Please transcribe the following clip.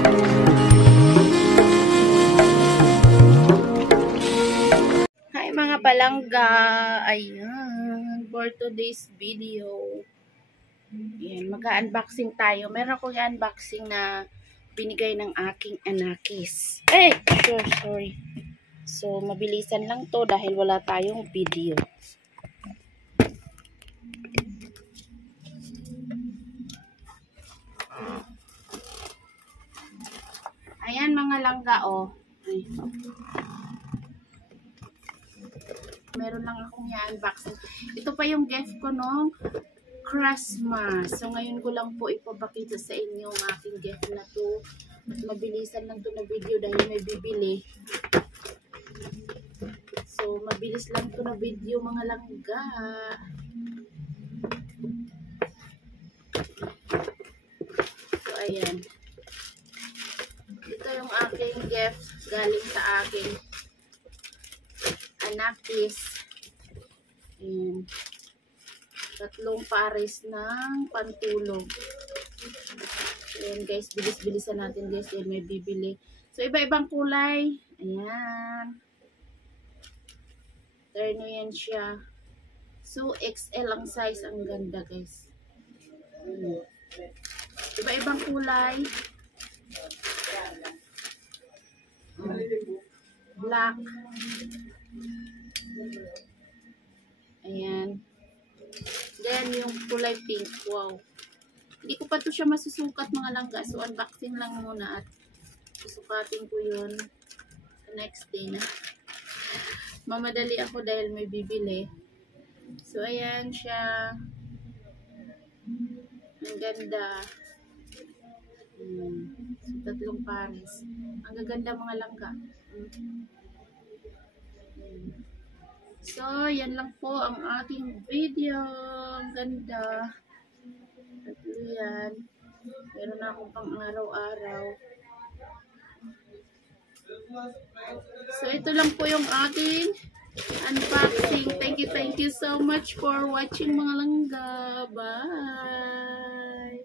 Hi mga palangga! Ayan, for today's video. Ayan, mag-unboxing tayo. Meron akong unboxing na binigay ng aking anakis. Sorry. So, mabilisan lang to dahil wala tayong video. Ayan mga langga, oh. Ay. Meron lang akong i-unboxing. Ito pa yung gift ko nung Christmas. So, ngayon ko lang po ipapakita sa inyo ang aking gift na to. Mabilisan lang to na video dahil may bibili. So, mabilis lang to na video mga langga. So, ayan. Ito yung aking gift galing sa aking anakis. Ayan. 3 pares ng pantulog. Ayan guys, bilis-bilisan natin guys. Ayan, may bibili. So, iba-ibang kulay. Ayan. Terno yan siya. So, XL ang size. Ang ganda guys. Ayan. Iba-ibang kulay. Black. Ayan. Then, yung kulay pink. Wow. Hindi ko pa to siya masusukat mga langga. So, unboxing lang muna at susukatin ko yun sa next day na. Mamadali ako dahil may bibili. So, ayan siya. Ang ganda. So, 3 pares. Ang gaganda mga langga. So, yan lang po ang ating video. Ang ganda. Tatlo yan. Meron na akong pang araw-araw. So, ito lang po yung ating unboxing. Thank you so much for watching mga langga. Bye!